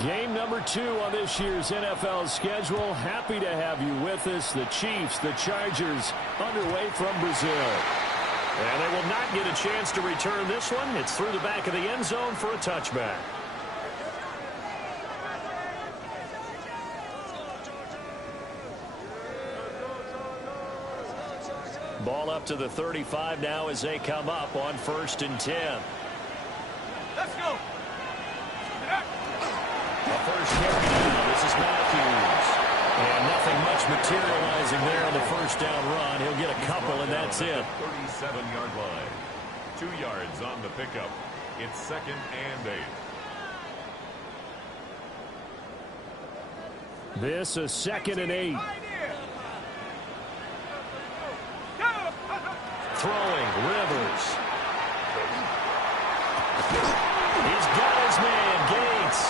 Game number 2 on this year's NFL schedule. Happy to have you with us. The Chiefs, the Chargers, underway from Brazil. And they will not get a chance to return this one. It's through the back of the end zone for a touchback. Ball up to the 35 now as they come up on 1st and 10. Let's go. A first carry now. This is Matthews. And nothing much materializing there on the first down run. He'll get a couple, and that's it. 37-yard line. 2 yards on the pickup. It's 2nd and 8. This is 2nd and 8. Throwing, Rivers. He's got his man, Gates.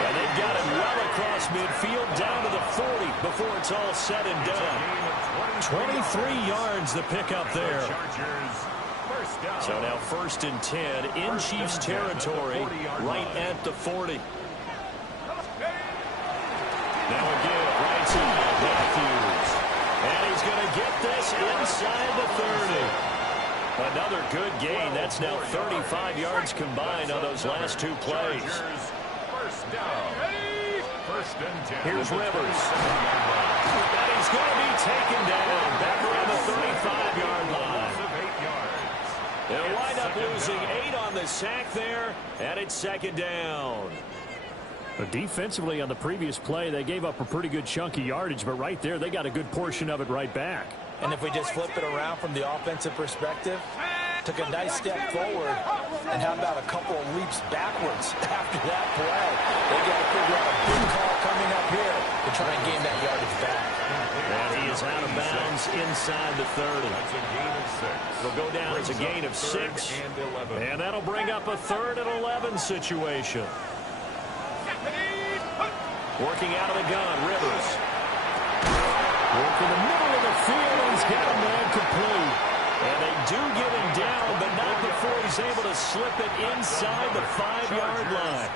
And they've got him well across midfield down to the 40 before it's all said and done. 23 yards the pickup there. So now 1st and 10 in Chiefs territory right at the 40. Now again, right side, Matthews. And he's going to get this inside the 30. Another good gain. That's now 35 yards combined on those last 2 plays. Here's Rivers. And he's going to be taken down back around the 35-yard line. They'll wind up losing 8 on the sack there, and it's 2nd down. But defensively on the previous play, they gave up a pretty good chunk of yardage, but right there, they got a good portion of it right back. And if we just flip it around from the offensive perspective, took a nice step forward, and how about a couple of leaps backwards after that play? They got to figure out a big call coming up here to try and gain that yardage back. And he is out of bounds inside the 30. That's a gain of 6. It'll go down as a gain of 6. And that'll bring up a 3rd and 11 situation. Working out of the gun, Rivers. Working the middle of the field, he's got a man complete. And they do get him down, but not before he's able to slip it inside the 5-yard line.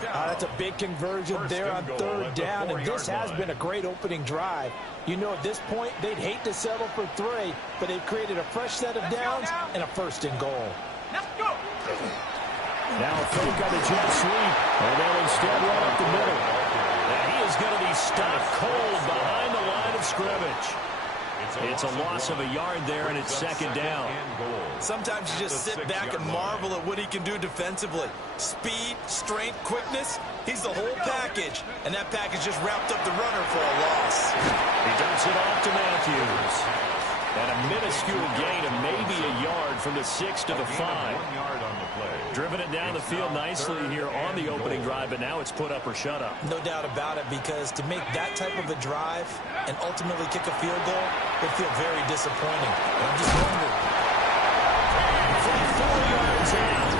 That's a big conversion there on 3rd down, and this has been a great opening drive. You know, at this point, they'd hate to settle for 3, but they've created a fresh set of downs and a 1st and goal. Let's go. Now a fake on the jet sweep, and they'll instead run up the middle. And he is going to be stopped cold behind the line of scrimmage. It's a loss of a yard there, and it's 2nd down. Sometimes you just sit back and marvel at what he can do defensively. Speed, strength, quickness, he's the whole package. And that package just wrapped up the runner for a loss. He dumps it off to Matthews. And a minuscule gain of maybe a yard from the 6 to the 5. 1 yard on the play. Driven it down the field nicely here on the opening drive, but now it's put up or shut up. No doubt about it, because to make that type of a drive and ultimately kick a field goal would feel very disappointing. I'm just wondering. From 4 yards out.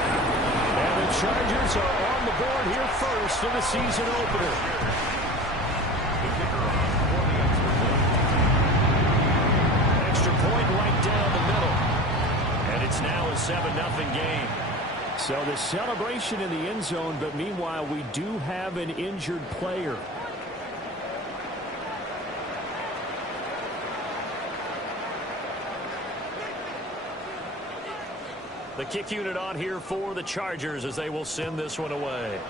And the Chargers are on the board here first in the season opener. The kicker on for the extra point. Extra point right down the middle. And it's now a 7-0 game. So the celebration in the end zone, but meanwhile we do have an injured player. The kick unit on here for the Chargers as they will send this one away.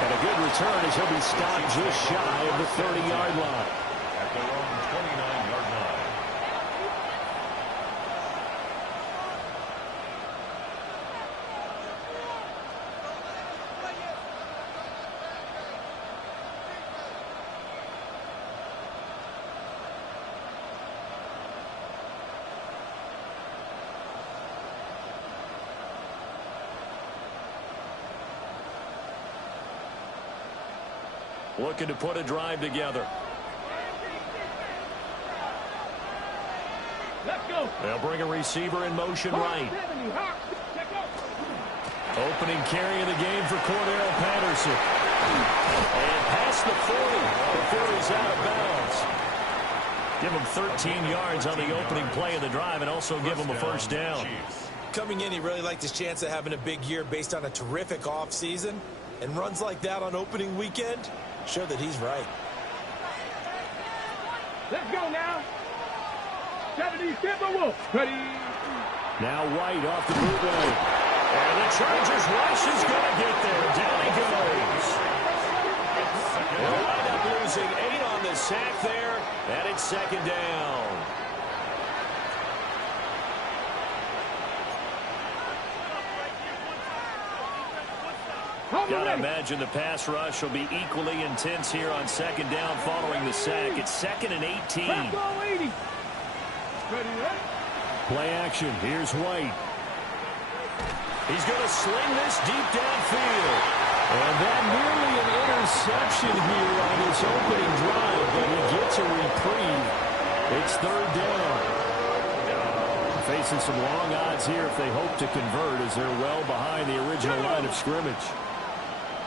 And a good return as he'll be stopped just shy of the 30-yard line. At their own 29-yard line. Looking to put a drive together. Let's go. They'll bring a receiver in motion right. Opening carry of the game for Cordell Patterson. And past the 40 before he's out of bounds. Give him 13 yards on the opening play of the drive and also give him a first down. Coming in, he really liked his chance of having a big year based on a terrific offseason. And runs like that on opening weekend show that he's right. Let's go now. 70 Timberwolves. Ready. Now White off the bootleg. And the Chargers rush is going to get there. Down he goes. They'll wind up losing 8 on the sack there, and it's second down. Gotta imagine the pass rush will be equally intense here on second down following the sack. It's 2nd and 18. Play action. Here's White. He's going to sling this deep downfield. And that nearly an interception here on this opening drive, but he gets a reprieve. It's 3rd down. Facing some long odds here if they hope to convert as they're well behind the original line of scrimmage.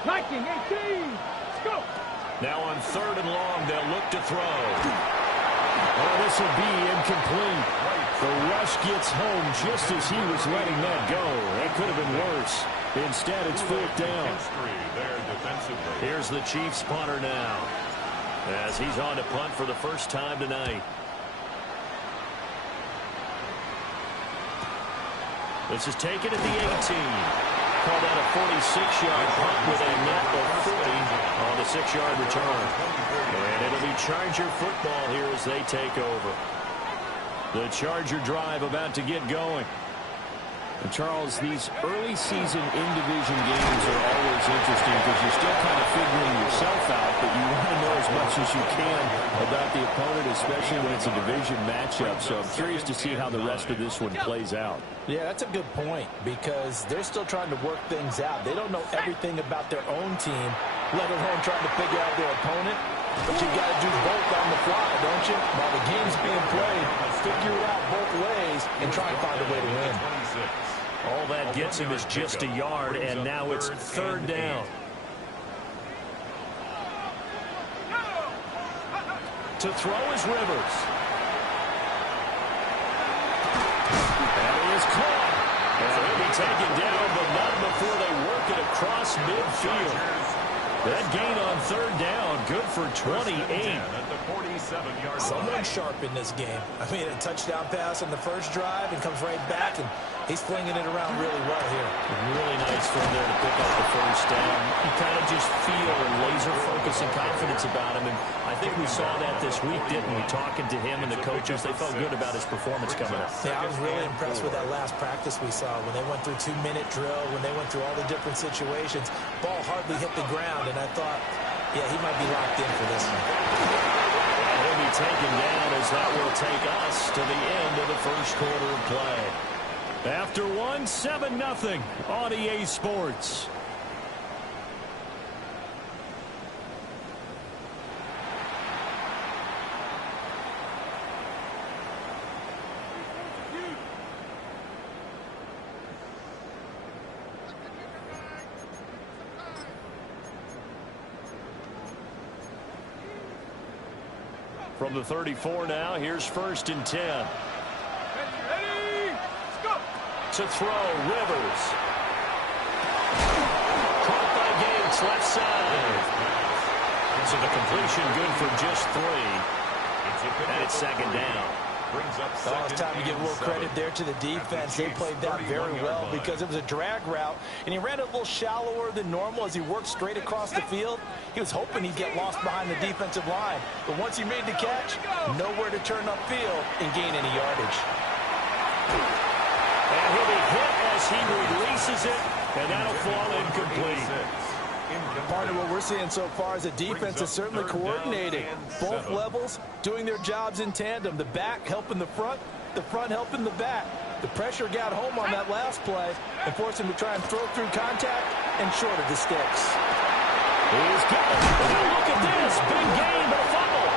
19, 18, let's go. Now on 3rd and long, they'll look to throw. Oh, this will be incomplete. The rush gets home just as he was letting that go. That could have been worse. Instead, it's 4th down. Here's the Chiefs punter now as he's on to punt for the first time tonight. This is taken at the 18. Called out a 46-yard punt with a net of 40 on the 6-yard return. And it'll be Charger football here as they take over. The Charger drive about to get going. And Charles, these early season in-division games are always interesting because you're still kind of figuring yourself out, but you want to know as much as you can about the opponent, especially when it's a division matchup. So I'm curious to see how the rest of this one plays out. Yeah, that's a good point because they're still trying to work things out. They don't know everything about their own team, let alone trying to figure out their opponent. But you got to do both on the fly, don't you? While the game's being played, figure it out both ways and try and find a way to win. All that gets him is just a yard, and now it's 3rd down. To throw is Rivers. And he is caught. And he'll be taken down, but not before they work it across midfield. That gain on 3rd down, good for 28. Someone sharp in this game. I mean, a touchdown pass on the first drive and comes right back, and he's flinging it around really well here. Really nice from there to pick up the first down. You kind of just feel a laser focus and confidence about him, and I think we saw that this week, didn't we? Talking to him and the coaches, they felt good about his performance coming up. Yeah, I was really impressed with that last practice we saw when they went through 2-minute drill, when they went through all the different situations. Ball hardly hit the ground, and I thought, yeah, he might be locked in for this one. He'll be taken down as that will take us to the end of the first quarter of play. After 7-0 on EA Sports. From the 34 now, here's 1st and 10. Ready, let's go. To throw, Rivers. Caught by Gates, left side. So the completion good for just 3. And it's 2nd down. Oh, it's time to give a little credit there to the defense. They played that very well because it was a drag route, and he ran it a little shallower than normal as he worked straight across the field. He was hoping he'd get lost behind the defensive line, but once he made the catch, nowhere to turn upfield and gain any yardage. And he'll be hit as he releases it, and that'll fall incomplete. Part of what we're seeing so far is the defense is certainly coordinating. Both levels doing their jobs in tandem. The back helping the front helping the back. The pressure got home on that last play and forced him to try and throw through contact and short of the sticks. He's got it. Look at this. Big game, but a fumble.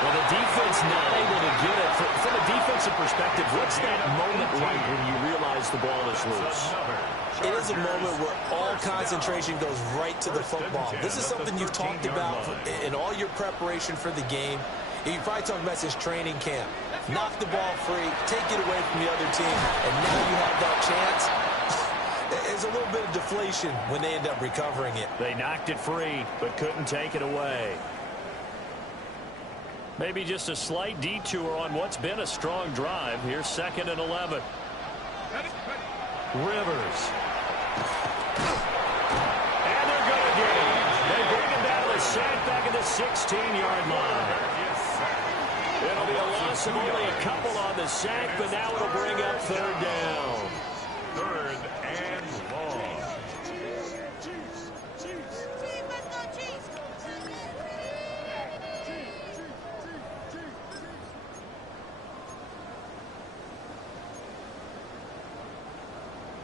Well, the defense not able to get it. From a defensive perspective, what's that moment like when you realize the ball is loose? It is a moment where all concentration goes right to the football. This is something you've talked about in all your preparation for the game. He probably talking about his training camp. Knock the ball free, take it away from the other team, and now you have that chance. There's a little bit of deflation when they end up recovering it. They knocked it free, but couldn't take it away. Maybe just a slight detour on what's been a strong drive. Here's 2nd and 11. Rivers. And they're going to get him. They bring him down to the sack back at the 16-yard line. It'll be a loss of only a couple on the sack, but now it'll bring up 3rd down. 3rd and long.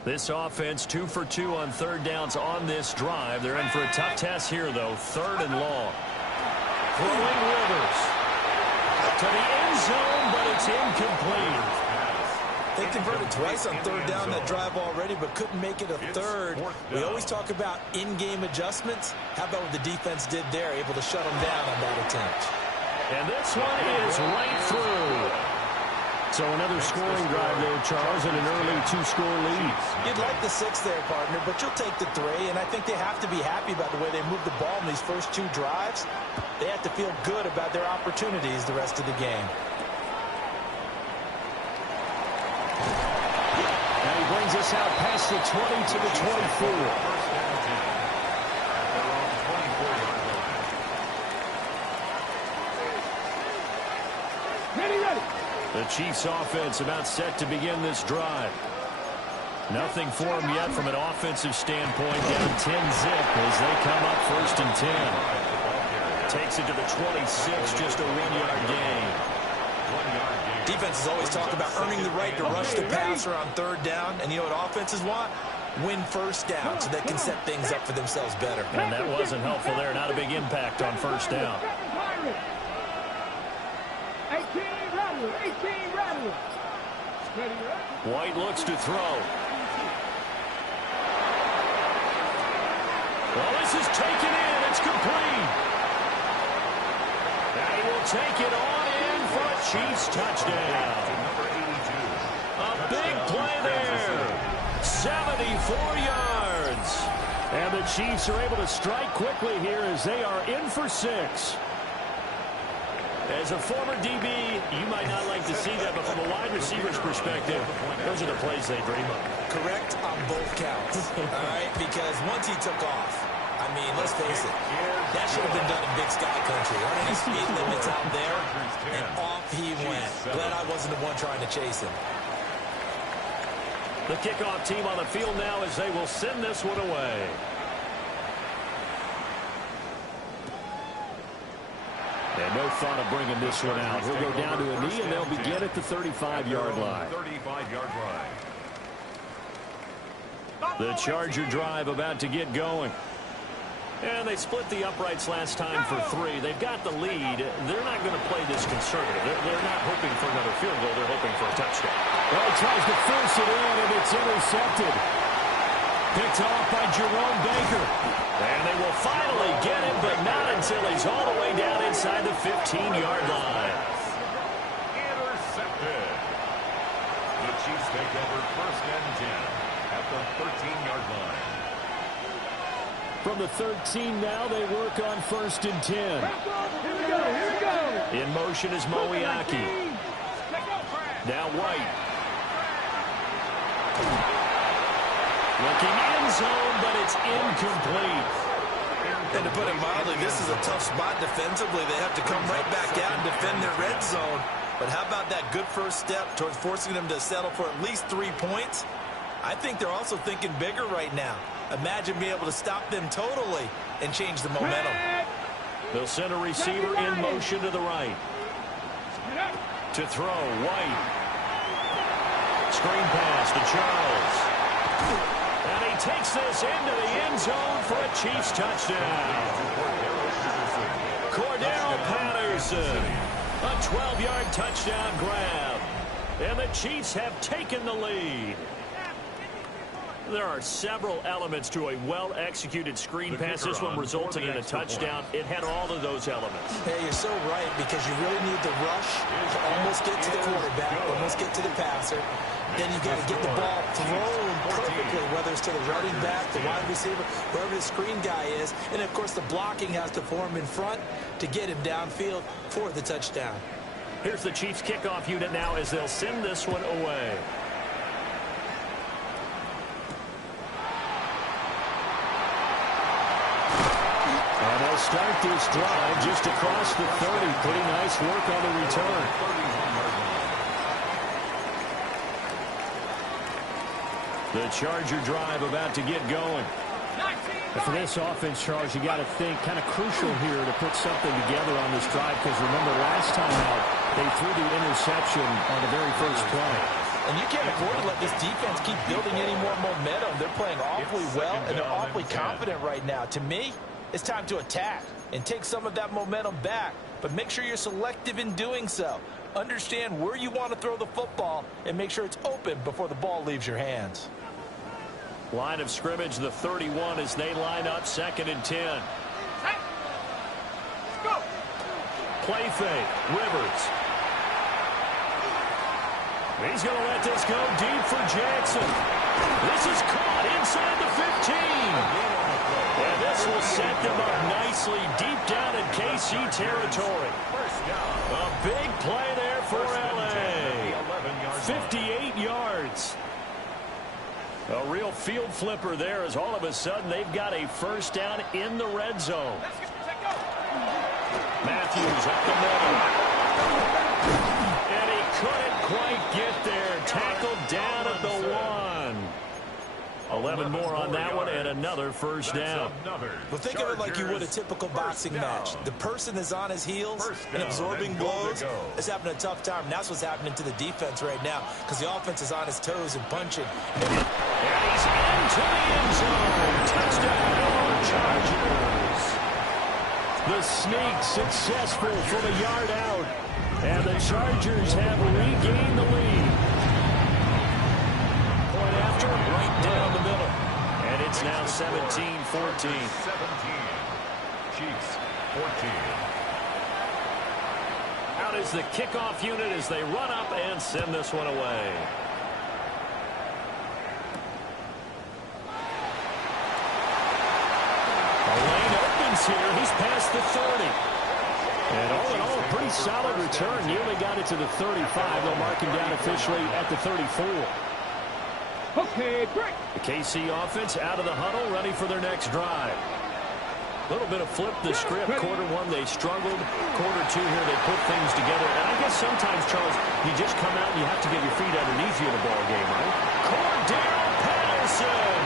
This offense 2 for 2 on 3rd downs on this drive. They're in for a tough test here, though. 3rd and long. Throwing Rivers to the end zone, but it's incomplete. They converted twice on 3rd down that drive already, but couldn't make it a 3rd. We always talk about in-game adjustments. How about what the defense did there, able to shut them down on that attempt? And this one is right through. So another scoring drive there, Charles, and an early 2-score lead. You'd like the 6 there, partner, but you'll take the 3, and I think they have to be happy about the way they moved the ball in these first 2 drives. They have to feel good about their opportunities the rest of the game. Now he brings us out past the 20 to the 24. The Chiefs offense about set to begin this drive. Nothing for them yet from an offensive standpoint. Down 10-zip as they come up 1st and 10. Takes it to the 26, just a 1-yard gain. Defenses always talk about earning the right to rush the passer on 3rd down. And you know what offenses want? Win 1st down so they can set things up for themselves better. And that wasn't helpful there. Not a big impact on 1st down. 18 Rattler. White looks to throw. Well, this is taken in. It's complete. And he will take it on in for a Chiefs touchdown. A big play there. 74 yards. And the Chiefs are able to strike quickly here as they are in for 6. As a former DB, you might not like to see that, but from a wide receiver's perspective, those are the plays they dream of. Correct on both counts, all right? Because once he took off, I mean, let's face it, that should have been done in Big Sky Country. Aren't any speed limits out there? And off he went. Glad I wasn't the one trying to chase him. The kickoff team on the field now as they will send this one away. And no thought of bringing this one out. He'll go down to a knee, and they'll begin at the 35-yard line. 35-yard line. The Charger drive about to get going. And they split the uprights last time for 3. They've got the lead. They're not going to play this conservative. They're not hoping for another field goal. They're hoping for a touchdown. Well, he tries to force it in, and it's intercepted. Picked off by Jerome Baker. And they will finally get him, but not until he's all the way down inside the 15-yard line. Intercepted. The Chiefs take over 1st and 10 at the 13-yard line. From the 13 now, they work on 1st and 10. Here we go. In motion is Moiaki. Now White. Looking end zone, but it's incomplete. And to put it mildly, this is a tough spot defensively. They have to come right back out and defend their red zone. But how about that good first step towards forcing them to settle for at least 3 points? I think they're also thinking bigger right now. Imagine being able to stop them totally and change the momentum. They'll send a receiver in motion to the right. To throw, White. Screen pass to Charles. And he takes this into the end zone for a Chiefs touchdown. Cordell Patterson. A 12-yard touchdown grab. And the Chiefs have taken the lead. There are several elements to a well-executed screen pass. This one resulting in a touchdown. It had all of those elements. Hey, you're so right, because you really need the rush to almost get to the quarterback, almost get to the passer. Then you got to get the ball thrown perfectly, whether it's to the running back, the wide receiver, wherever the screen guy is. And, of course, the blocking has to form in front to get him downfield for the touchdown. Here's the Chiefs kickoff unit now as they'll send this one away. And they'll start this drive just across the 30. Pretty nice work on the return. The Charger drive about to get going. And for this offense, Charles, you got to think kind of crucial here to put something together on this drive, because remember last time out, they threw the interception on the very first play. And you can't afford to let this defense keep building any more momentum. They're playing awfully well, and they're awfully confident right now. To me, it's time to attack and take some of that momentum back, but make sure you're selective in doing so. Understand where you want to throw the football and make sure it's open before the ball leaves your hands. Line of scrimmage, the 31, as they line up 2nd and 10. Play fake, Rivers. He's going to let this go deep for Jackson. This is caught inside the 15. And this will set them up nicely deep down in KC territory. A big play there for LA. 58 yards. A real field flipper there, as all of a sudden they've got a first down in the red zone. Matthews up the middle. And he couldn't quite get there. Tackled down at the 1. 11 more on that one, and another first down. Well, think of it like you would a typical boxing match. The person is on his heels and absorbing blows is having a tough time. And that's what's happening to the defense right now, because the offense is on his toes and punching. And he's into the end zone. Touchdown, Chargers. The sneak successful from a yard out. And the Chargers have regained the lead. Point after, right down the middle. And it's now 17-14. 17. Chiefs, 14. Out is the kickoff unit as they run up and send this one away. A lane opens here. He's past the 30. And all in all, a pretty solid return. Nearly got it to the 35. They'll mark him down officially at the 34. Okay, break. The KC offense out of the huddle, ready for their next drive. A little bit of flip the script. Quarter 1, they struggled. Quarter 2 here, they put things together. And I guess sometimes, Charles, you just come out and you have to get your feet underneath you in a ball game, right? Cordero Patterson.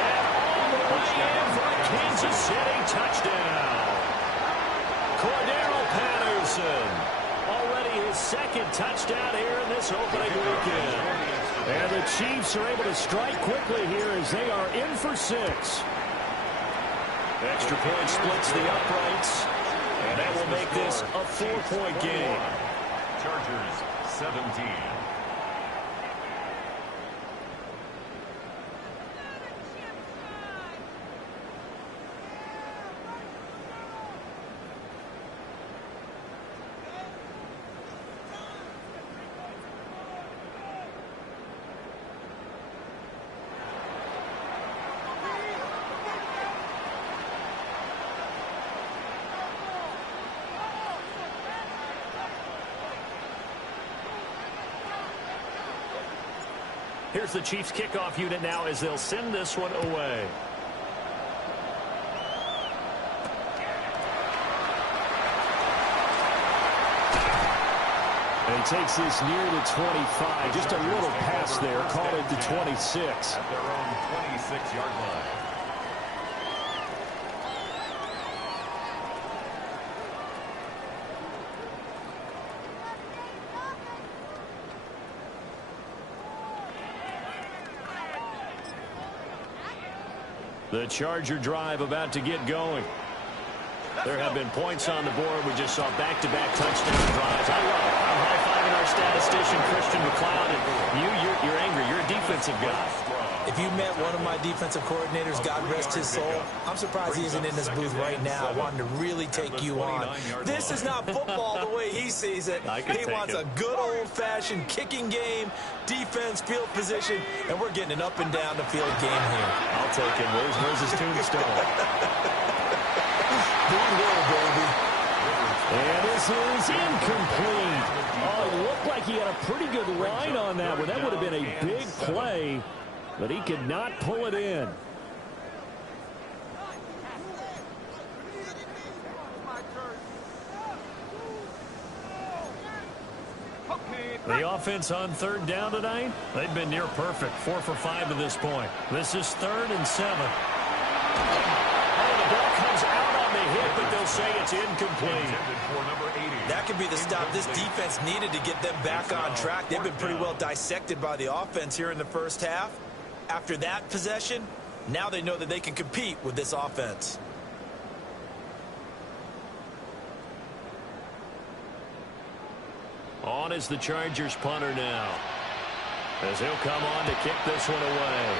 And all the way in for a Kansas City touchdown. Cordero Patterson. Already his 2nd touchdown here in this opening weekend. And the Chiefs are able to strike quickly here as they are in for 6. Extra point splits the uprights. And that will make this a 4-point game. Chargers, 17. Here's the Chiefs kickoff unit now as they'll send this one away. And he takes this near the 25. Just a little pass there. Called it the 26. At their own 26-yard line. The Charger drive about to get going. There have been points on the board. We just saw back-to-back touchdown drives. I love it. I'm high-fiving our statistician, Christian McLeod. And you're angry. You're a defensive guy. If you met one of my defensive coordinators, God rest his soul, I'm surprised he isn't in this booth right now wanting to really take you on. This is not football the way he sees it. He wants a good old-fashioned kicking game, defense, field position, and we're getting an up and down the field game here. I'll take him. Where's his tombstone? Goodwill, baby. And this is incomplete. Oh, it looked like he had a pretty good line on that one. That would have been a big play, but he could not pull it in. The offense on third down tonight, they've been near perfect. 4 for 5 to this point. This is 3rd and 7. The ball comes out on the hit, but they'll say it's incomplete. That could be the stop this defense needed to get them back on track. They've been pretty well dissected by the offense here in the first half. After that possession, now they know that they can compete with this offense. On is the Chargers punter now, as he'll come on to kick this one away.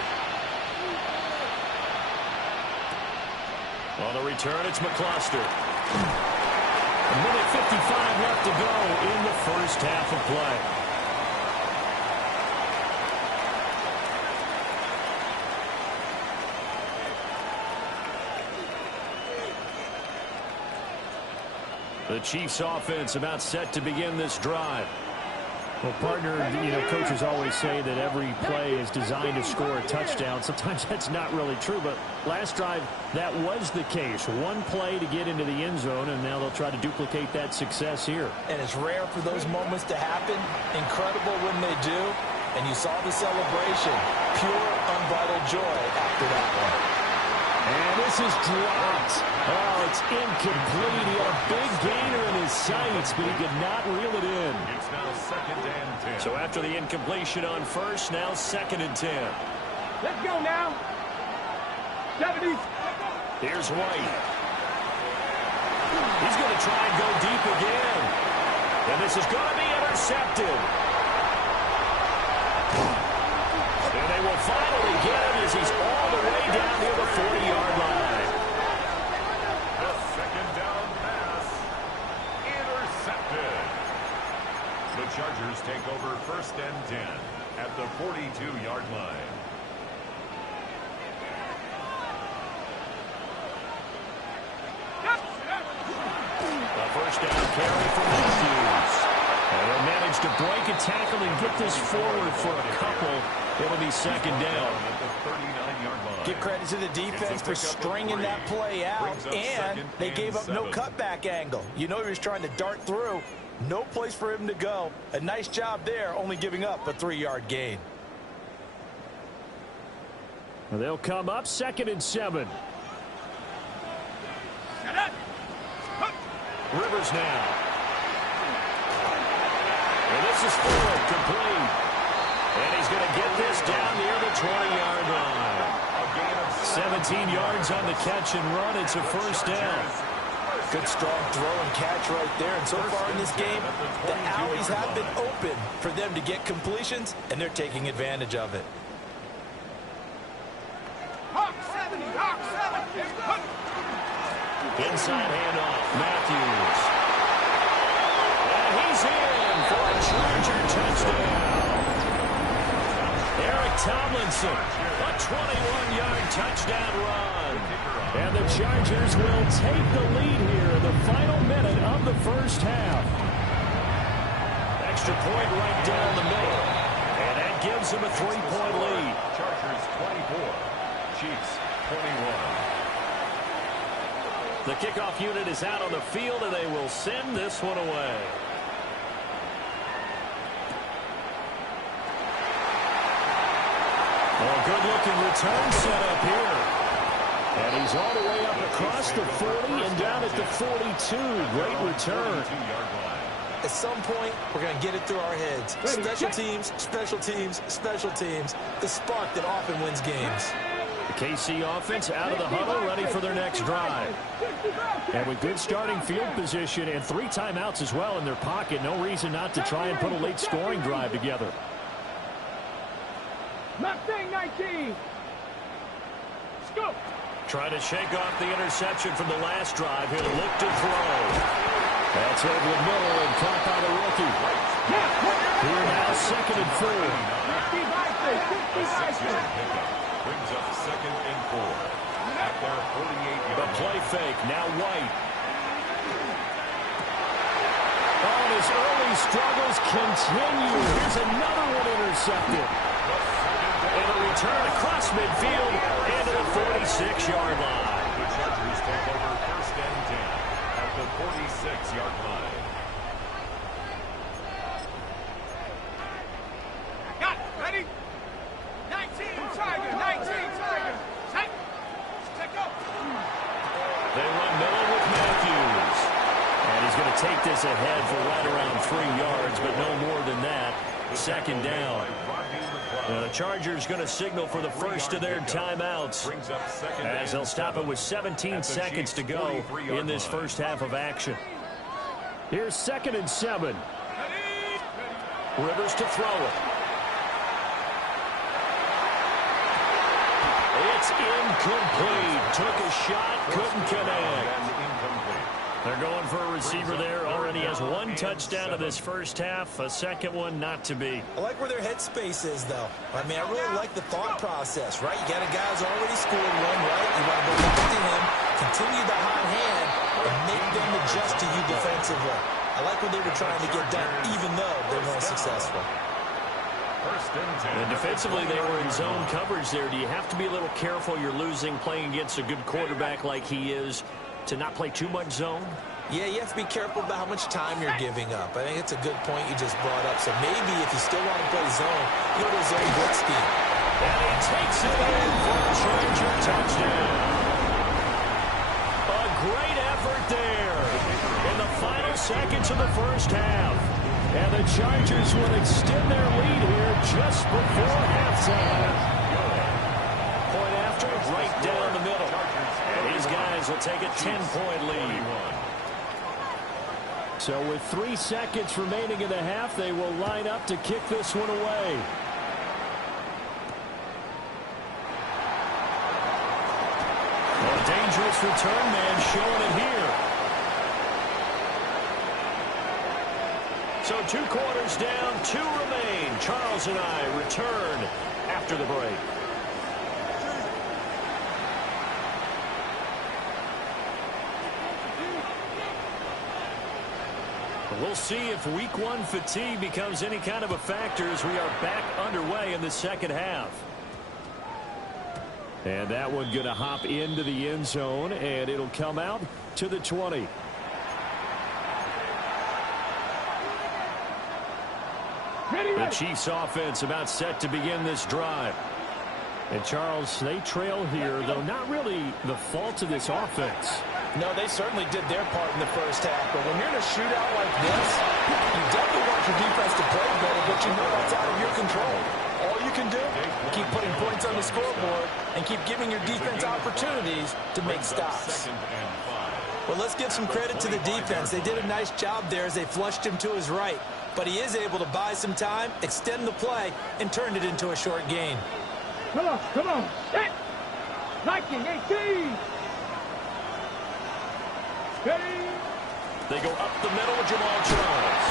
On the return, it's McCluster. A minute 55 left to go in the first half of play. The Chiefs offense about set to begin this drive. Well, partner, coaches always say that every play is designed to score a touchdown. Sometimes that's not really true, but last drive, that was the case. One play to get into the end zone, and now they'll try to duplicate that success here. And it's rare for those moments to happen. Incredible when they do. And you saw the celebration. Pure, unbridled joy after that one. And this is dropped. Oh, it's incomplete. He had a big gainer in his sights, but he could not reel it in. It's now 2nd and 10. So after the incompletion on first, now 2nd and 10. Let's go now. 70. Here's White. He's going to try and go deep again. And this is going to be intercepted. And they will finally get him as he's all the way down near the 40-yard line. The 2nd down pass. Intercepted. The Chargers take over 1st and 10 at the 42-yard line. A first down carry for Matthews. And they'll manage to break a tackle and get this forward for a couple. It'll be 2nd down. Give credit to the defense for stringing that play out, and they gave up no cutback angle. You know he was trying to dart through. No place for him to go. A nice job there, only giving up a 3-yard gain. They'll come up 2nd and 7. Rivers now. And this is forward, complete. And he's going to get this down near the 20-yard line. 17 yards on the catch and run. It's a first down. Good strong throw and catch right there. And so far in this game, the alleys have been open for them to get completions, and they're taking advantage of it. Inside handoff, Matthews. And he's in for a Charger touchdown. Eric Tomlinson, a 21-yard touchdown run. And the Chargers will take the lead here in the final minute of the first half. Extra point right down the middle. And that gives them a 3-point lead. Chargers 24, Chiefs 21. The kickoff unit is out on the field, and they will send this one away. Oh, good-looking return set up here. And he's all the way up across the 40 and down at the 42. Great return. At some point, we're going to get it through our heads. Special teams, special teams, special teams. The spark that often wins games. The KC offense out of the huddle, ready for their next drive. And with good starting field position and 3 timeouts as well in their pocket, no reason not to try and put a late scoring drive together. Mustang 19. Scoop. Trying to shake off the interception from the last drive. He'll look to throw. That's over the middle and caught by the rookie. Here now, 2nd and 4. 6-yard pickup brings up 2nd and 4 at their 48-yard The play fake, now White. Oh, and his early struggles continue. Here's another one intercepted. And a return across midfield and to the 46-yard line. The Chargers take over 1st and 10 at the 46-yard line. Got it. Ready? 19 Tiger. 19 Tiger. Set. Check up. They run middle with Matthews. And he's going to take this ahead for right around 3 yards, but no more than that. 2nd down. The Chargers going to signal for the first of their timeouts as they'll stop it with 17 seconds to go in this first half of action. Here's 2nd and 7. Rivers to throw it. It's incomplete. Took a shot, couldn't connect. They're going for a receiver there. Already has 1 touchdown in this first half. A second one not to be. I like where their headspace is, though. I mean, I really like the thought process, right? You got a guy who's already scored one, right? You want to go back to him, continue the hot hand, and make them adjust to you defensively. I like what they were trying to get done, even though they weren't successful. And defensively, they were in zone coverage there. Do you have to be a little careful? You're losing playing against a good quarterback like he is, to not play too much zone? Yeah, you have to be careful about how much time you're giving up. I think it's a good point you just brought up. So maybe if you still want to play zone, you go to zone blitz scheme. And he takes it in for a Charger touchdown. A great effort there in the final seconds of the first half. And the Chargers will extend their lead here just before halftime. Point after, right down the middle. And these guys will take a 10-point lead. So with 3 seconds remaining in the half, they will line up to kick this one away. A dangerous return man showing it here. So 2 quarters down, 2 remain. Charles and I return after the break. We'll see if week 1 fatigue becomes any kind of a factor as we are back underway in the second half. And that one going to hop into the end zone, and it'll come out to the 20. The Chiefs offense about set to begin this drive. And Charles, they trail here, though not really the fault of this offense. No, they certainly did their part in the first half. But when you're in a shootout like this, you definitely want your defense to play better, but you know that's out of your control. All you can do, keep putting points on the scoreboard and keep giving your defense opportunities to make stops. Well, let's give some credit to the defense. They did a nice job there as they flushed him to his right. But he is able to buy some time, extend the play, and turn it into a short gain. Come on, come on. Set. 19-18. They go up the middle with Jamal Charles.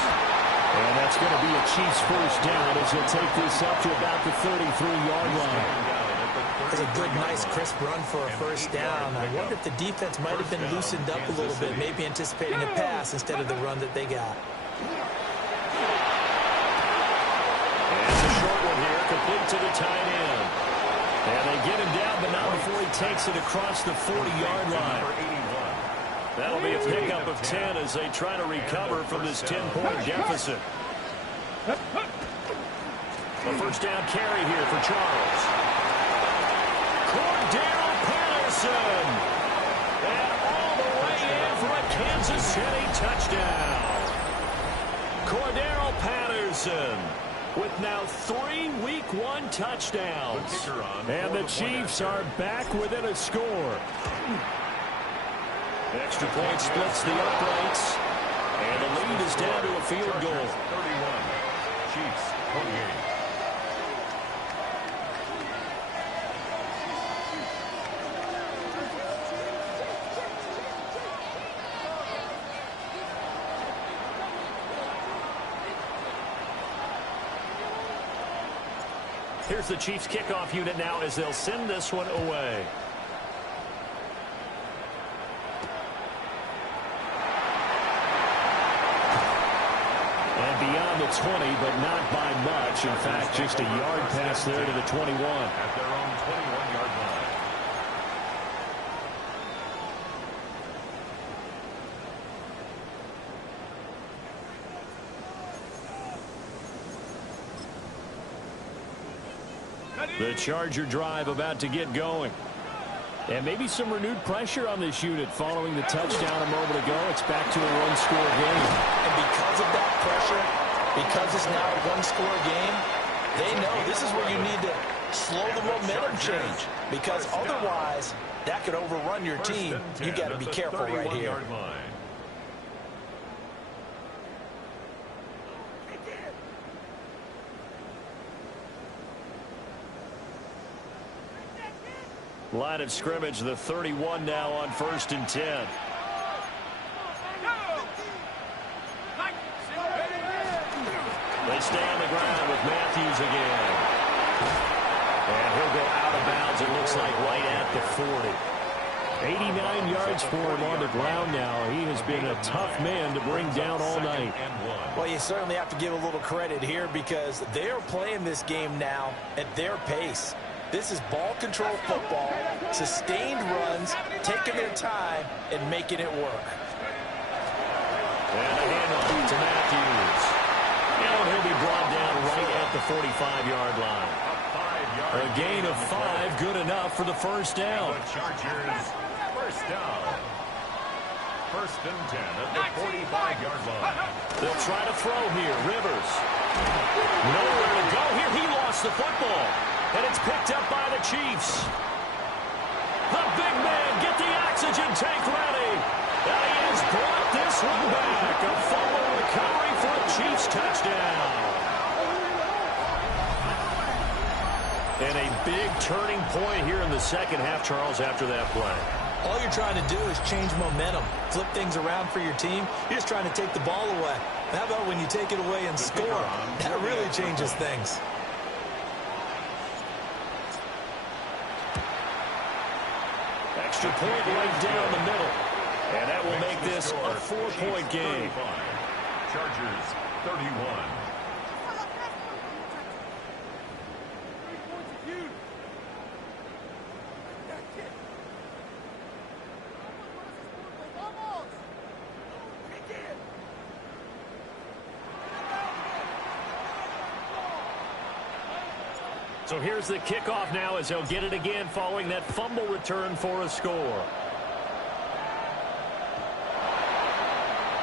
And that's going to be a Chiefs first down as he'll take this up to about the 33-yard line. That's a good, nice, crisp run for a first down. I wonder if the defense might have been loosened up a little bit, maybe anticipating a pass instead of the run that they got. And it's a short one here, complete to the tight end. And they get him down, but not before he takes it across the 40-yard line. That'll be a pickup of 10 as they try to recover from this 10-point deficit. A first down carry here for Charles. Cordero Patterson. And all the way in for a Kansas City touchdown. Cordero Patterson with now 3 Week 1 touchdowns. And the Chiefs are back within a score. Extra point splits the uprights. And the lead is down to a field goal. 31. Chiefs 28. Here's the Chiefs kickoff unit now as they'll send this one away. And beyond the 20, but not by much. In fact, just a yard pass there to the 21. At their own 21-yard line. The Charger drive about to get going. And maybe some renewed pressure on this unit following the touchdown a moment ago. It's back to a one-score game. And because of that pressure, because it's now a one-score game, they know this is where you need to slow the momentum change. Because otherwise, that could overrun your team. You got to be careful right here. Line of scrimmage, the 31 now on 1st and 10. They stay on the ground with Matthews again. And he'll go out of bounds, it looks like, right at the 40. 89 yards for him on the ground now. He has been a tough man to bring down all night. Well, you certainly have to give a little credit here because they're playing this game now at their pace. This is ball control football, sustained runs, taking their time and making it work. And a handoff to Matthews. And he'll be brought down right at the 45-yard line. A gain of 5, good enough for the first down. The Chargers, first down. 1st and 10 at the 45-yard line. They'll try to throw here. Rivers. Nowhere to go here. He lost the football. And it's picked up by the Chiefs. The big man, get the oxygen tank ready. And he has brought this one back. A fumble recovery for a Chiefs touchdown. And a big turning point here in the second half, Charles, after that play. All you're trying to do is change momentum, flip things around for your team. You're just trying to take the ball away. How about when you take it away and score? That really changes things. Extra point right down the middle. And that will make this a 4-point game. Chargers 31. So here's the kickoff now as they'll get it again following that fumble return for a score.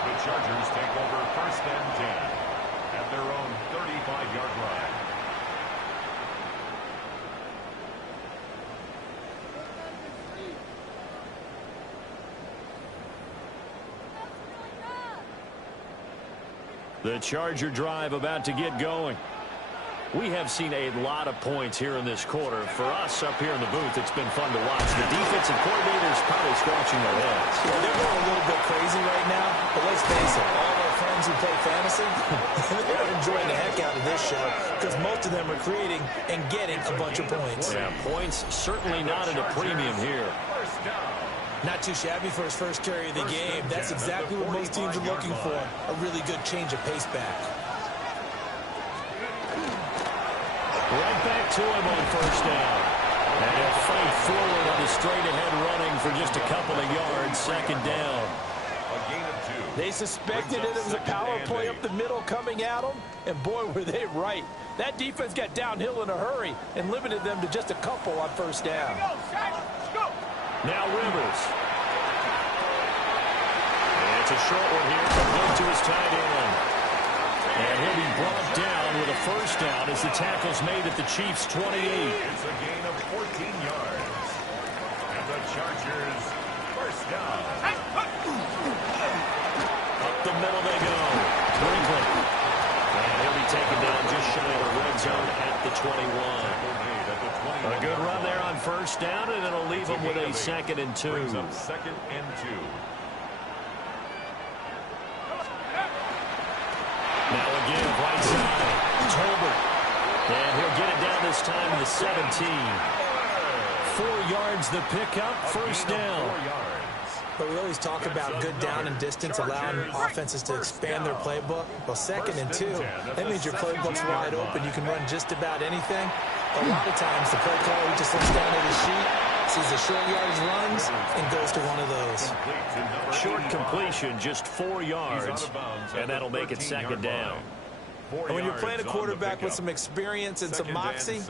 The Chargers take over 1st and 10 at their own 35-yard line. The Charger drive about to get going. We have seen a lot of points here in this quarter. For us up here in the booth, it's been fun to watch. The defensive coordinators probably scratching their heads. Yeah, they're going a little bit crazy right now, but let's face it, all our friends who play fantasy, they're enjoying the heck out of this show because most of them are creating and getting a bunch of points. Yeah, points certainly not at a premium here. Not too shabby for his first carry of the game. That's exactly what most teams are looking for, a really good change of pace back. Right back to him on 1st down. And he'll fight forward on the straight-ahead running for just a couple of yards. 2nd down. A gain of 2. They suspected it was a power play up the middle coming at them, and boy, were they right. That defense got downhill in a hurry and limited them to just a couple on 1st down. Now Rivers. And it's a short one here from him to his tight end. And he'll be brought down with a 1st down as the tackle's made at the Chiefs' 28. It's a gain of 14 yards. And the Chargers, 1st down. Up the middle they go. Brinkley. And he'll be taken down just shy of the red zone at the 21. A good run there on 1st down, and it'll leave him with a 2nd and 2. Brings up 2nd and 2. Now again, right side. Tolbert. And he'll get it down this time to the 17. 4 yards the pickup, first down. But we always talk about good down and distance, allowing offenses to expand their playbook. Well, 2nd and 2, that means your playbook's wide open. You can run just about anything. A lot of times, the play caller just looks down at his sheet, sees the short yardage runs, and goes to one of those. Short completion, just 4 yards, and that'll make it 2nd down. And when you're playing a quarterback with some experience and some moxie,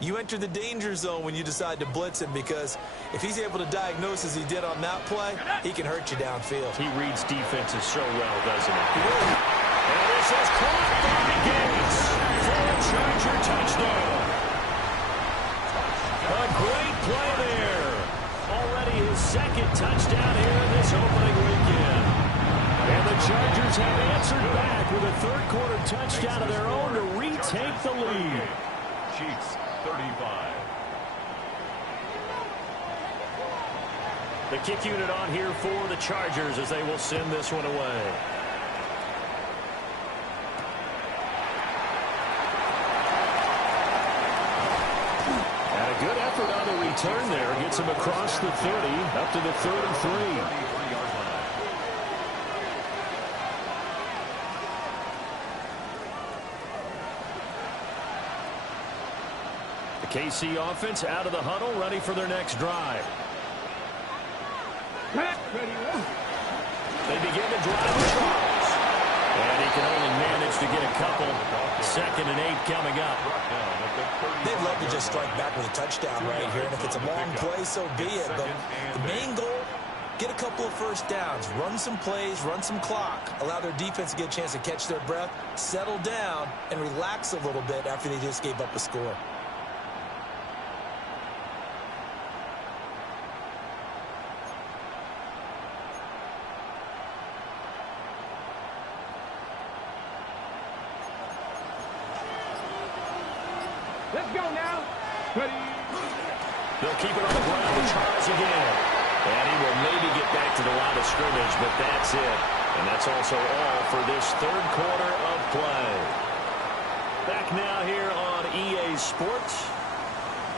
you enter the danger zone when you decide to blitz him, because if he's able to diagnose as he did on that play, he can hurt you downfield. He reads defenses so well, doesn't he? He really. And this is caught by Gates for a Charger touchdown. A great play there. Already his 2nd touchdown here in this opening weekend. And the Chargers have answered back with a 3rd quarter touchdown of their own to retake the lead. Chiefs 35. The kick unit on here for the Chargers as they will send this one away. And a good effort on the return there. Gets him across the 30, up to the 33. KC offense out of the huddle, ready for their next drive. They begin the drive with Charles. And he can only manage to get a couple. 2nd and 8 coming up. They'd love to just strike back with a touchdown right here, and if it's a long play, so be it. But the main goal, get a couple of first downs, run some plays, run some clock, allow their defense to get a chance to catch their breath, settle down, and relax a little bit after they just gave up a score. Let's go now. Ready. They'll keep it on the ground with Charles again. And he will maybe get back to the line of scrimmage, but that's it. And that's also all for this 3rd quarter of play. Back now here on EA Sports.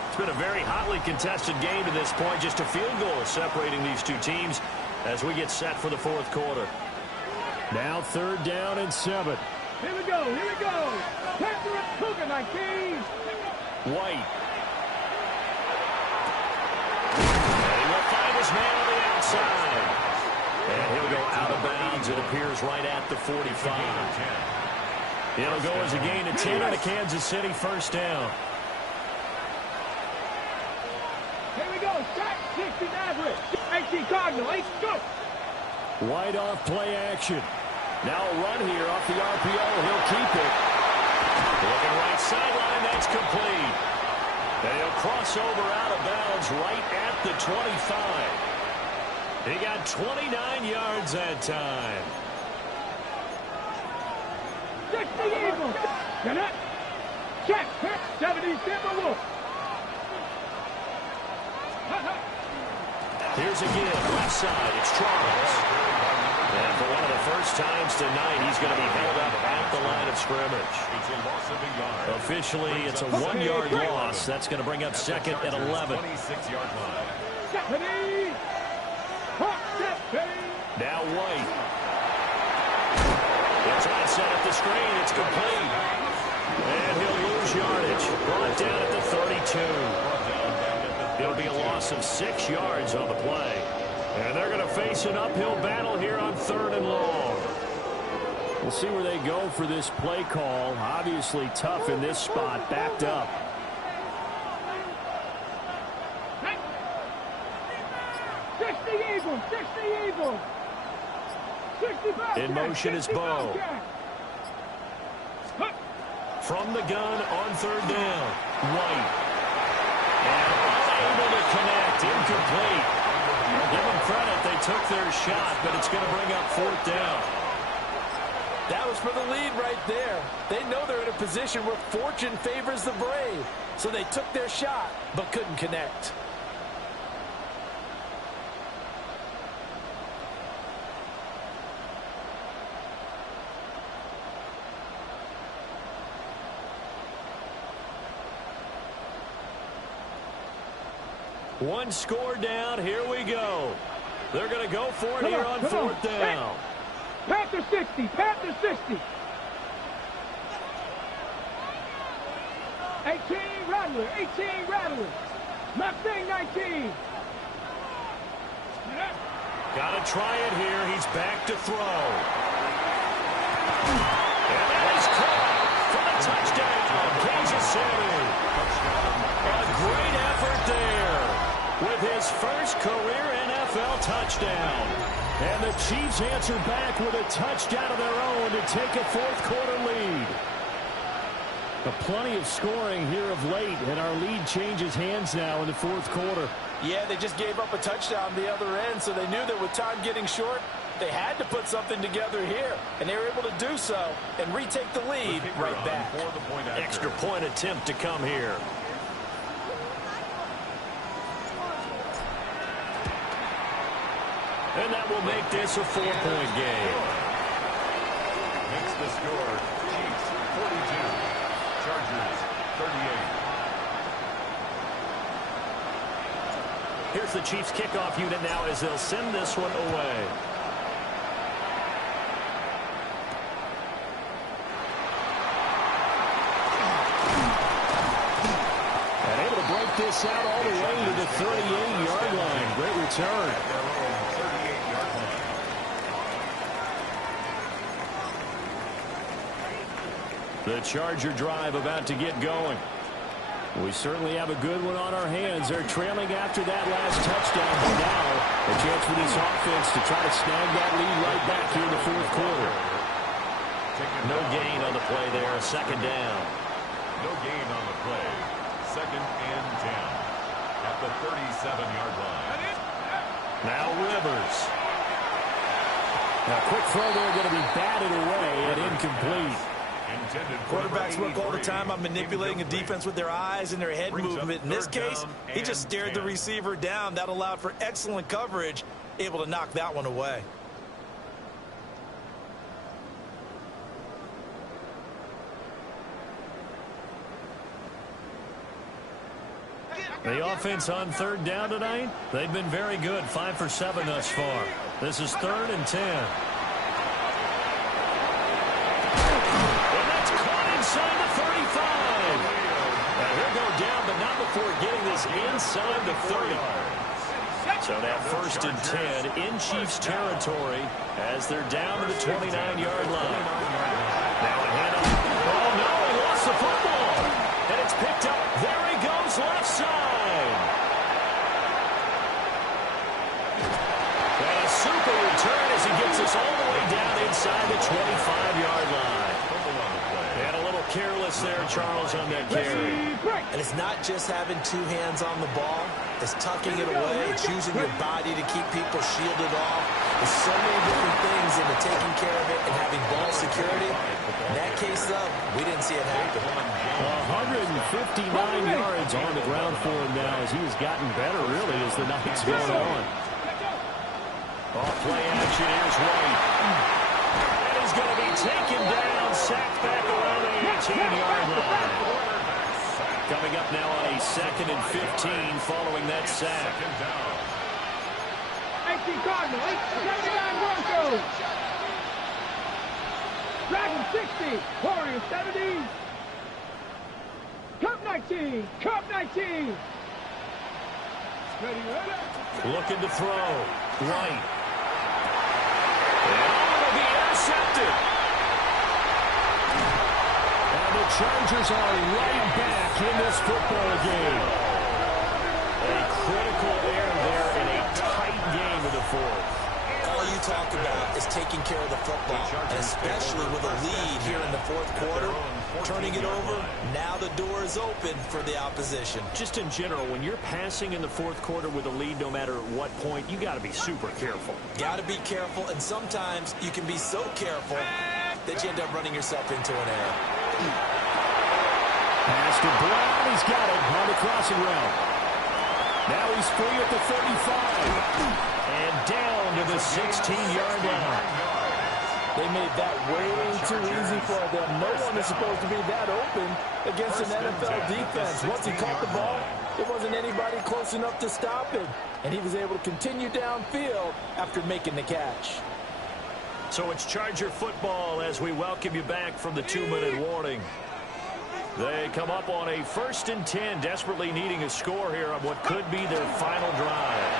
It's been a very hotly contested game to this point. Just a field goal separating these two teams as we get set for the 4th quarter. Now 3rd down and 7. Here we go. Here we go. Panther Cougar 19. White. And he will find his man on the outside. And he'll go out of bounds. It appears right at the 45. It'll go as a gain of 10 on a Kansas City 1st down. Here we go. Shot 60 average. 18 Cardinal. Let's go. White off play action. Now a run here off the RPO. He'll keep it. Looking right sideline. That's complete. And he'll cross over out of bounds right at the 25. He got 29 yards that time. 60 Eagles. Get it. Check. 70 Timberwolves. Here's again, left side. It's Charles. And for one of the first times tonight, he's going to be held up at the line of scrimmage. It's a loss of a yard. Officially, it's a 1-yard loss. That's going to bring up 2nd and 11. 26-yard line. Stephanie. Now White. It's on set at the screen. It's complete. And he'll lose yardage. Brought down at the 32. It'll be a loss of 6 yards on the play. And they're going to face an uphill battle here on 3rd and long. We'll see where they go for this play call. Obviously tough in this spot, backed up. In motion is Bo. From the gun on 3rd down. White. And unable to connect. Incomplete. Give them credit. They took their shot, but it's going to bring up 4th down. That was for the lead right there. They know they're in a position where fortune favors the brave. So they took their shot, but couldn't connect. One score down. Here we go. They're going to go for it here on fourth down. Panther 60. Panther 60. 18 Rattler. 18 Rattler. Mustang 19. Got to try it here. He's back to throw. And that is caught for the touchdown. Kansas City. A great effort there with his first career NFL touchdown. And the Chiefs answer back with a touchdown of their own to take a fourth-quarter lead. Plenty of scoring here of late, and our lead changes hands now in the fourth quarter. Yeah, they just gave up a touchdown the other end, so they knew that with time getting short, they had to put something together here, and they were able to do so and retake the lead right back. Extra point attempt to come here. And that will make this a 4-point game. Makes the score Chiefs 42, Chargers 38. Here's the Chiefs kickoff unit now as they'll send this one away. And able to break this out all the way to the 38-yard line. Great return. The Charger drive about to get going. We certainly have a good one on our hands. They're trailing after that last touchdown, but now a chance for this offense to try to snag that lead right back here in the fourth quarter. No gain on the play there, second down. No gain on the play. Second and 10 at the 37-yard line. Now Rivers. Now, quick throw there going to be batted away and incomplete. Quarterbacks work all the time on manipulating a defense with their eyes and their head movement. In this case, he just stared the receiver down. That allowed for excellent coverage, able to knock that one away. The offense on third down tonight, they've been very good. 5 for 7 thus far. This is 3rd and 10. And that's caught inside the 35. Now he'll go down, but not before getting this inside the 30. So now 1st and 10 in Chiefs territory as they're down to the 29-yard line. Now a handoff. Oh, no, he lost the football. And it's picked up. There he goes, left side. And a super return as he gets us all the way down inside the 25-yard line. And a little careless there, Charles, on that carry. And it's not just having two hands on the ball. It's tucking it away. It's using your body to keep people shielded off. There's so many different things into taking care of it and having ball security. In that case, though, we didn't see it happen. 159 yards on the ground for him now as he has gotten better, really, as the night's going on. Off play action, here's White. And he's going to be taken down, sacked back around the 18-yard line. Coming up now on a 2nd and 15 following that sack. 18 Cardinal, 79 Broncos. Dragon 60, Warriors 70. Cup 19, Cup 19. Ready, ready. Looking to throw. White. And it'll be intercepted. And the Chargers are right back in this football game. A critical error there in a tight game of the fourth. All you talk about is taking care of the football, and especially with a lead here in the fourth quarter, turning it over, now the door is open for the opposition. Just in general, when you're passing in the fourth quarter with a lead, no matter at what point, you got to be super careful. Got to be careful, and sometimes you can be so careful that you end up running yourself into an error. Pass to Brown. He's got it on the crossing route. Now he's free at the 35. And down to the 16-yard line. They made that way too easy for them. No one is supposed to be that open against an NFL defense. Once he caught the ball, There wasn't anybody close enough to stop him, and he was able to continue downfield after making the catch. So it's Charger football as we welcome you back from the 2-minute warning. They come up on a 1st and 10, desperately needing a score here on what could be their final drive.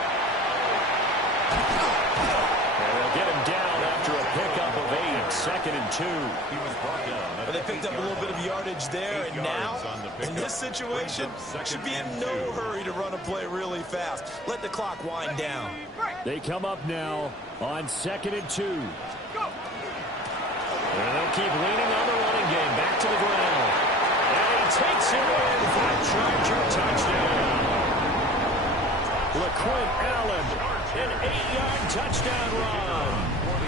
And they'll get him down after a pickup of 8, 2nd and 2. He was brought down. But they picked up a little bit of yardage there, and now, in this situation, should be in no hurry to run a play really fast. Let the clock wind down. They come up now on 2nd and 2. And they'll keep leaning on the running game. Back to the ground. And he takes it in for a Charger touchdown. LaQuint Allen, an 8-yard touchdown run.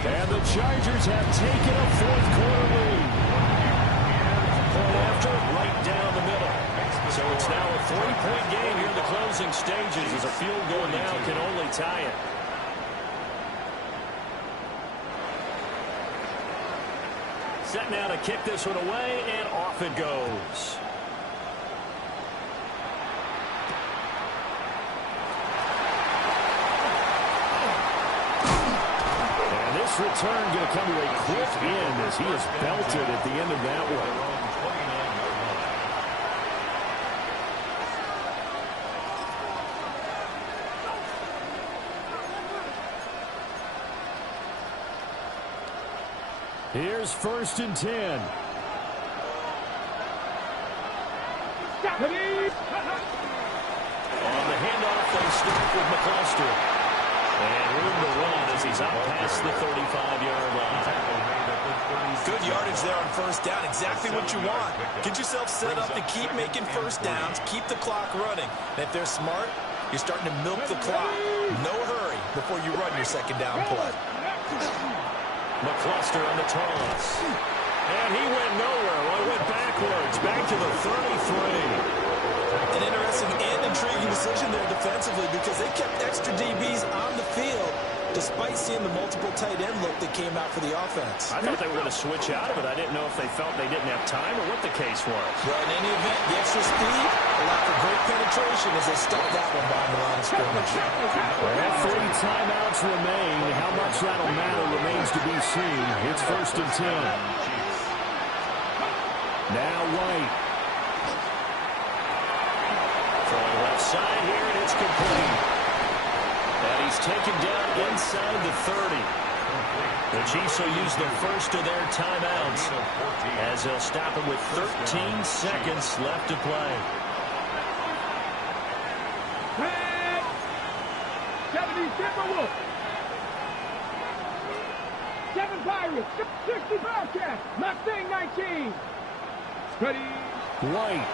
And the Chargers have taken a 4th-quarter lead. Point after, right down the middle. So it's now a 3-point game here in the closing stages as a field goal now can only tie it. Set now to kick this one away, and off it goes. And this return going to come to a quick end as he is belted at the end of that one. Here's 1st and 10. On the handoff, they start with McCluster. And room to run as he's out past the 35-yard line. Good yardage there on 1st down. Exactly what you want. Get yourself set up to keep making 1st downs, keep the clock running. And if they're smart, you're starting to milk the clock. No hurry before you run your 2nd down play. McCluster on the toss. And he went nowhere. Well, he went backwards. Back to the 33. An interesting and intriguing decision there defensively because they kept extra DBs on the field despite seeing the multiple tight end look that came out for the offense. I thought they were going to switch out of it. I didn't know if they felt they didn't have time or what the case was. Well, in any event, the extra speed allowed for great penetration as they stuck that one behind the line of scrimmage. Well, 3 timeouts remain. How much that'll matter remains to be seen. It's 1st and 10. Now White. Throwing left side here, and it's complete. And he's taken down inside the 30. The Chiefs will use the first of their timeouts as they'll stop him with 13 seconds left to play. 7 Pirates, 60 Bearcats, Mustang 19. Ready. White.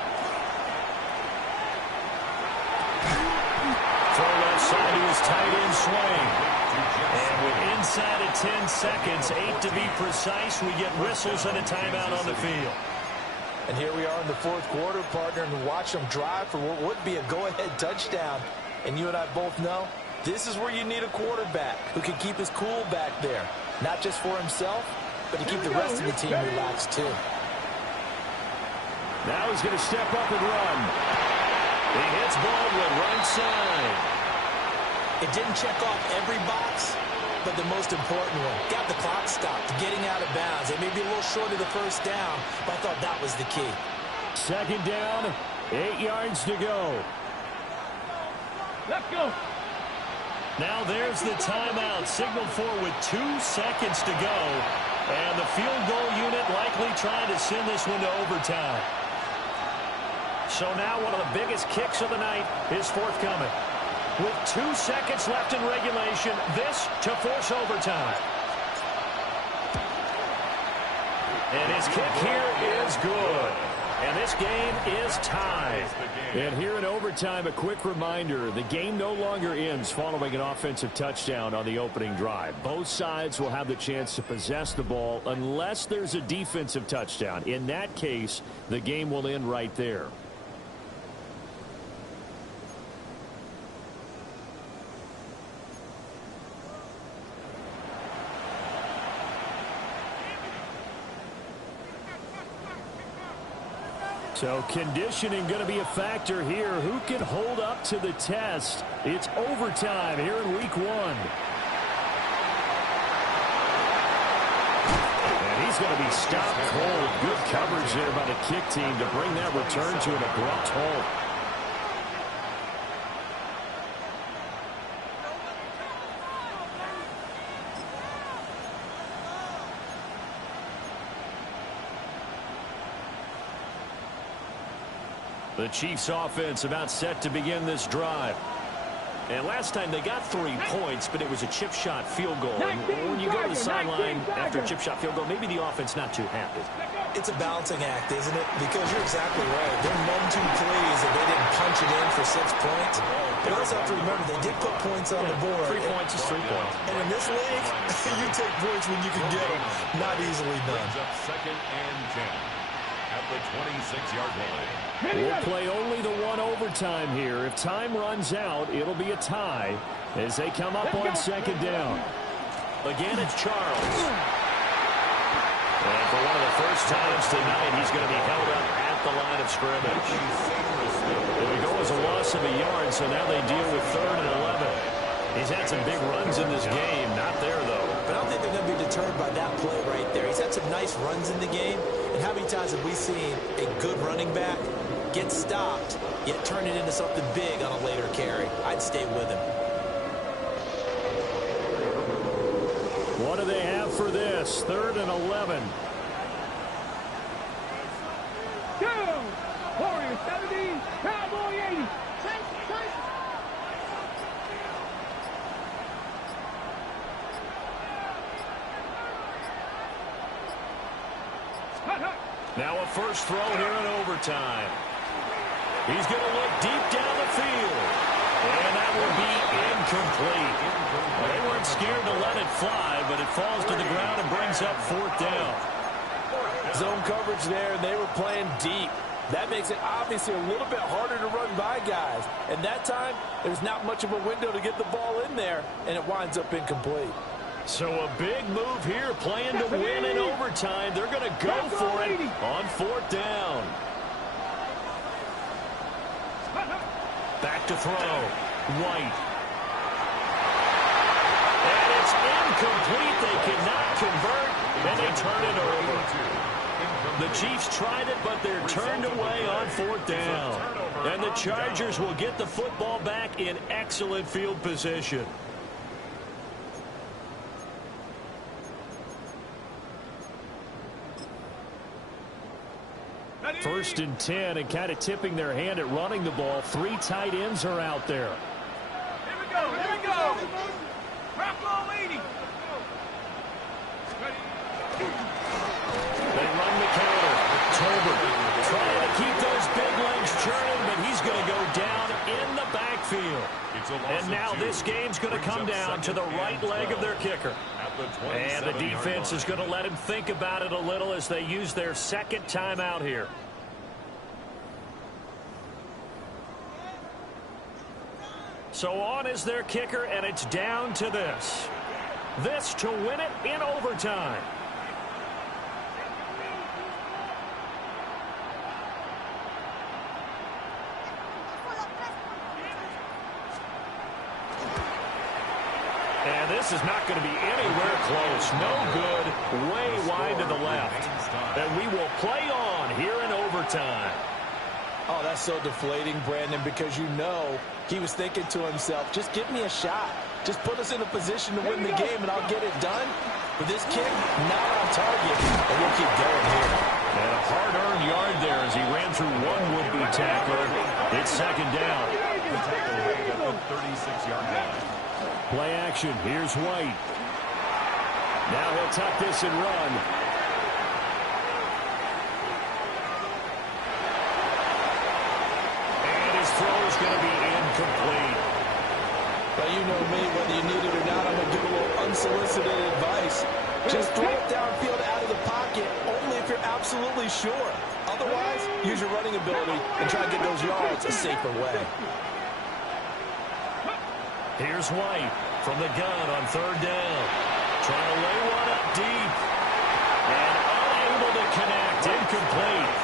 Throw left side to his tight end swing. And with inside of 10 seconds, 8 to be precise, we get whistles and a timeout on the field. And here we are in the 4th quarter, partner, and watch them drive for what would be a go-ahead touchdown. And you and I both know this is where you need a quarterback who can keep his cool back there. Not just for himself, but to keep the rest of the team relaxed too. Now he's going to step up and run. He hits Baldwin right side. It didn't check off every box, but the most important one. Got the clock stopped, getting out of bounds. It may be a little short of the 1st down, but I thought that was the key. 2nd down, 8 yards to go. Let's go. Now there's the timeout, signaled for with 2 seconds to go. And the field goal unit likely trying to send this one to overtime. So now one of the biggest kicks of the night is forthcoming. With 2 seconds left in regulation, this to force overtime. And his kick here is good. And this game is tied. And here in overtime, a quick reminder, the game no longer ends following an offensive touchdown on the opening drive. Both sides will have the chance to possess the ball unless there's a defensive touchdown. In that case, the game will end right there. So conditioning going to be a factor here. Who can hold up to the test? It's overtime here in week 1. And he's going to be stopped cold. Good coverage there by the kick team to bring that return to an abrupt halt. The Chiefs offense about set to begin this drive. And last time they got 3 points, but it was a chip shot field goal. And when you go to the sideline after a chip shot field goal, maybe the offense not too happy. It's a balancing act, isn't it? Because you're exactly right. They're none too pleased that they didn't punch it in for 6 points. But you also have to remember, they did put points on the board. 3 points is 3 points. And in this league, you take points when you can get them. Not easily done. Brings up 2nd and 10 at the 26-yard line. We'll play only the 1 overtime here. If time runs out, it'll be a tie as they come up on 2nd down. Again, it's Charles. And for one of the first times tonight, he's going to be held up at the line of scrimmage. There we go as a loss of a yard, so now they deal with 3rd and 11. He's had some big runs in this game. Not there, though. But I don't think they're going to be deterred by that play right there. He's had some nice runs in the game. And how many times have we seen a good running back get stopped, yet turn it into something big on a later carry? I'd stay with him. What do they have for this? 3rd and 11. Warriors 70, Cowboy 80. Now a first throw here in overtime. He's going to look deep down the field. And that will be incomplete. Well, they weren't scared to let it fly, but it falls to the ground and brings up 4th down. Zone coverage there, and they were playing deep. That makes it obviously a little bit harder to run by guys. And that time, there's not much of a window to get the ball in there, and it winds up incomplete. So a big move here, playing to win in overtime. They're going to go for it on 4th down. Back to throw. White. And it's incomplete. They cannot convert, and they turn it over. The Chiefs tried it, but they're turned away on 4th down. And the Chargers will get the football back in excellent field position. First and 10, and kind of tipping their hand at running the ball. 3 tight ends are out there. Here we go, here we go. Rock 80. They run the counter. Tolbert trying to keep those big legs churning, but he's going to go down in the backfield. And now this game's going to come down to the right leg of their kicker. And the defense is going to let him think about it a little as they use their 2nd timeout here. So on is their kicker, and it's down to this. This to win it in overtime. And this is not going to be anywhere close. No good. Way wide to the left. And we will play on here in overtime. Oh, that's so deflating, Brandon, because you know he was thinking to himself, just give me a shot. Just put us in a position to win the game, and I'll get it done. But this kick, not on target, and we'll keep going here. And a hard-earned yard there as he ran through one would-be tackler. It's 2nd down. The tackle made at the 36-yard line. Play action. Here's White. Now he'll tuck this and run. And his throw's going to be incomplete. But you know me, whether you need it or not, I'm going to give a little unsolicited advice. Just throw it downfield out of the pocket, only if you're absolutely sure. Otherwise, use your running ability and try to get those yards a safer way. Here's White from the gun on 3rd down. Trying to lay one up deep. And unable to connect. Incomplete.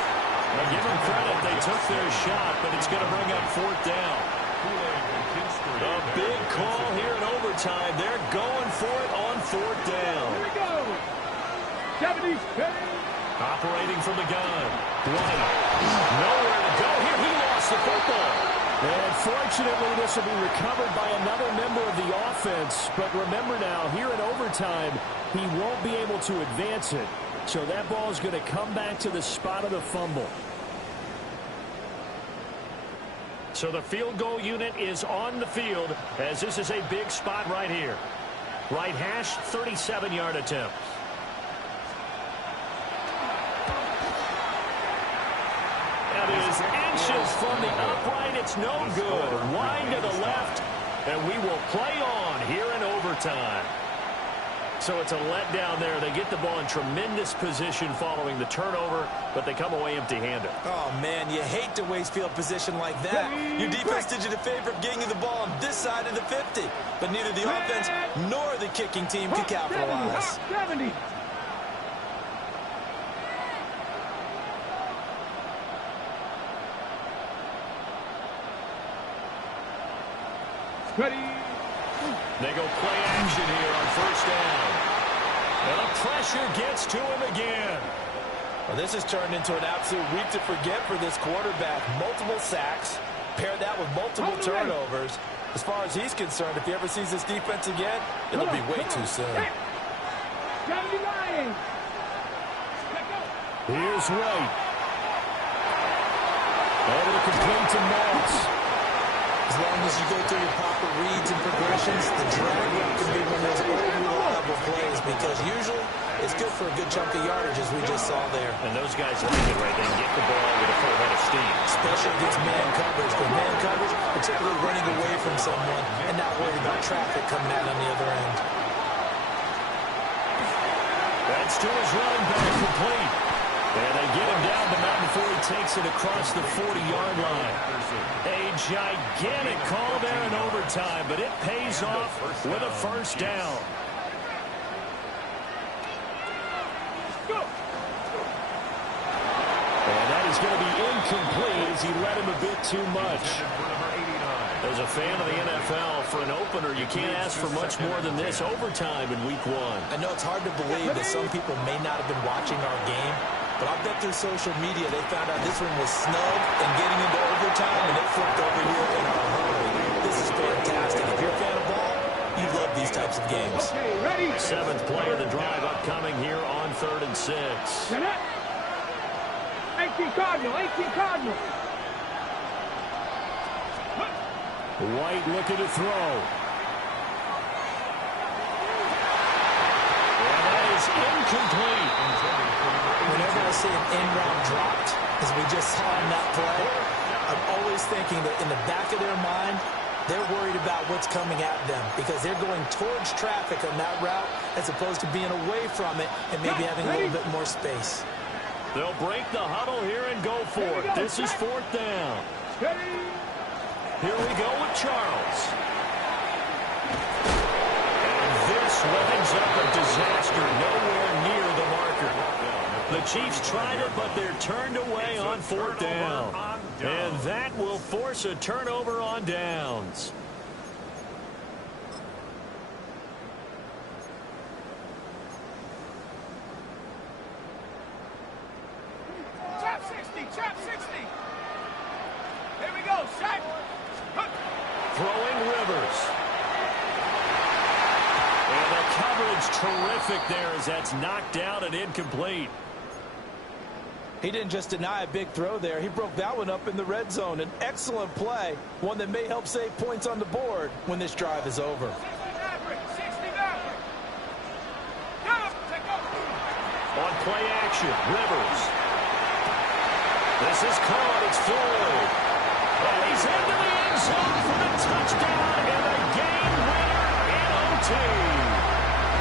Well, give them credit. They took their shot, but it's going to bring up fourth down. A big call here in overtime. They're going for it on fourth down. Here we go. 70. Operating from the gun. White. Nowhere to go here. He lost the football. And fortunately, this will be recovered by another member of the offense. But remember now, here in overtime, he won't be able to advance it. So that ball is going to come back to the spot of the fumble. So the field goal unit is on the field as this is a big spot right here. Right hash, 37-yard attempt. That is inches from the upright. It's no good. Wide to the left, and we will play on here in overtime. So it's a letdown there. They get the ball in tremendous position following the turnover, but they come away empty-handed. Oh, man, you hate to waste field position like that. Your defense did you the favor of getting you the ball on this side of the 50, but neither the offense nor the kicking team could capitalize. 70. Ready. They go play action here on first down. And the pressure gets to him again. Well, this has turned into an absolute week to forget for this quarterback. Multiple sacks, pair that with multiple turnovers. As far as he's concerned, if he ever sees this defense again, it'll be way too soon. 79. Here's White. Able to complete to Moss. As long as you go through your proper reads and progressions, the drag route can be one of those unreliable plays because usually it's good for a good chunk of yardage, as we just saw there. And those guys like it right there and get the ball with a full head of steam. Especially against man coverage. With man coverage, particularly running away from someone and not worried about traffic coming out on the other end. That's to his running back, complete. And they get him down the mountain before he takes it across the 40-yard line. A gigantic call there in overtime, but it pays off with a first down. And that is going to be incomplete as he led him a bit too much. As a fan of the NFL, for an opener, you can't ask for much more than this overtime in week one. I know it's hard to believe that some people may not have been watching our game, but I'll bet through social media they found out this one was snug and getting into overtime, and it flipped over here in a hurry. This is fantastic. If you're a fan of ball, you love these types of games. Okay, ready. Seventh play of the drive upcoming here on 3rd and 6. 18 Cardinal, 18 Cardinal. White looking to throw. And that is incomplete. Whenever I see an end route dropped, as we just saw in that play, I'm always thinking that in the back of their mind, they're worried about what's coming at them because they're going towards traffic on that route as opposed to being away from it and maybe having a little bit more space. They'll break the huddle here and go for it. This is 4th down. Here we go with Charles. And this winds up a disaster nowhere near the marker. The Chiefs tried it, but they're turned away on 4th down. And that will force a turnover on downs. Chop 60, chop 60. Here we go, sack. Throwing Rivers. And the coverage terrific there as that's knocked down and incomplete. He didn't just deny a big throw there. He broke that one up in the red zone. An excellent play, one that may help save points on the board when this drive is over. 60 Maverick. On play action, Rivers. This is caught. It's Floyd. And he's into the end zone for the touchdown and a game winner in OT.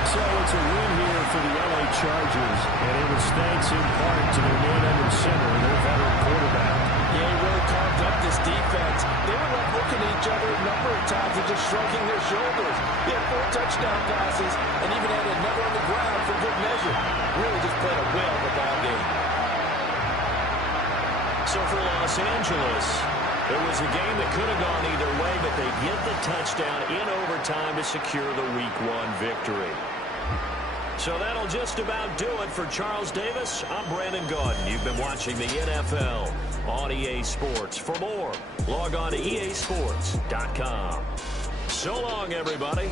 So it's a win here for the LA Chargers, and it was thanks in part to their man under center, their veteran quarterback. Yeah, he really carved up this defense. They were left looking at each other a number of times and just shrugging their shoulders. He had 4 touchdown passes and even had another on the ground for good measure. Really just played a whale of a ball game. So for Los Angeles, it was a game that could have gone either way, but they get the touchdown in overtime to secure the Week 1 victory. So that'll just about do it for Charles Davis. I'm Brandon Gaudin. You've been watching the NFL on EA Sports. For more, log on to easports.com. So long, everybody.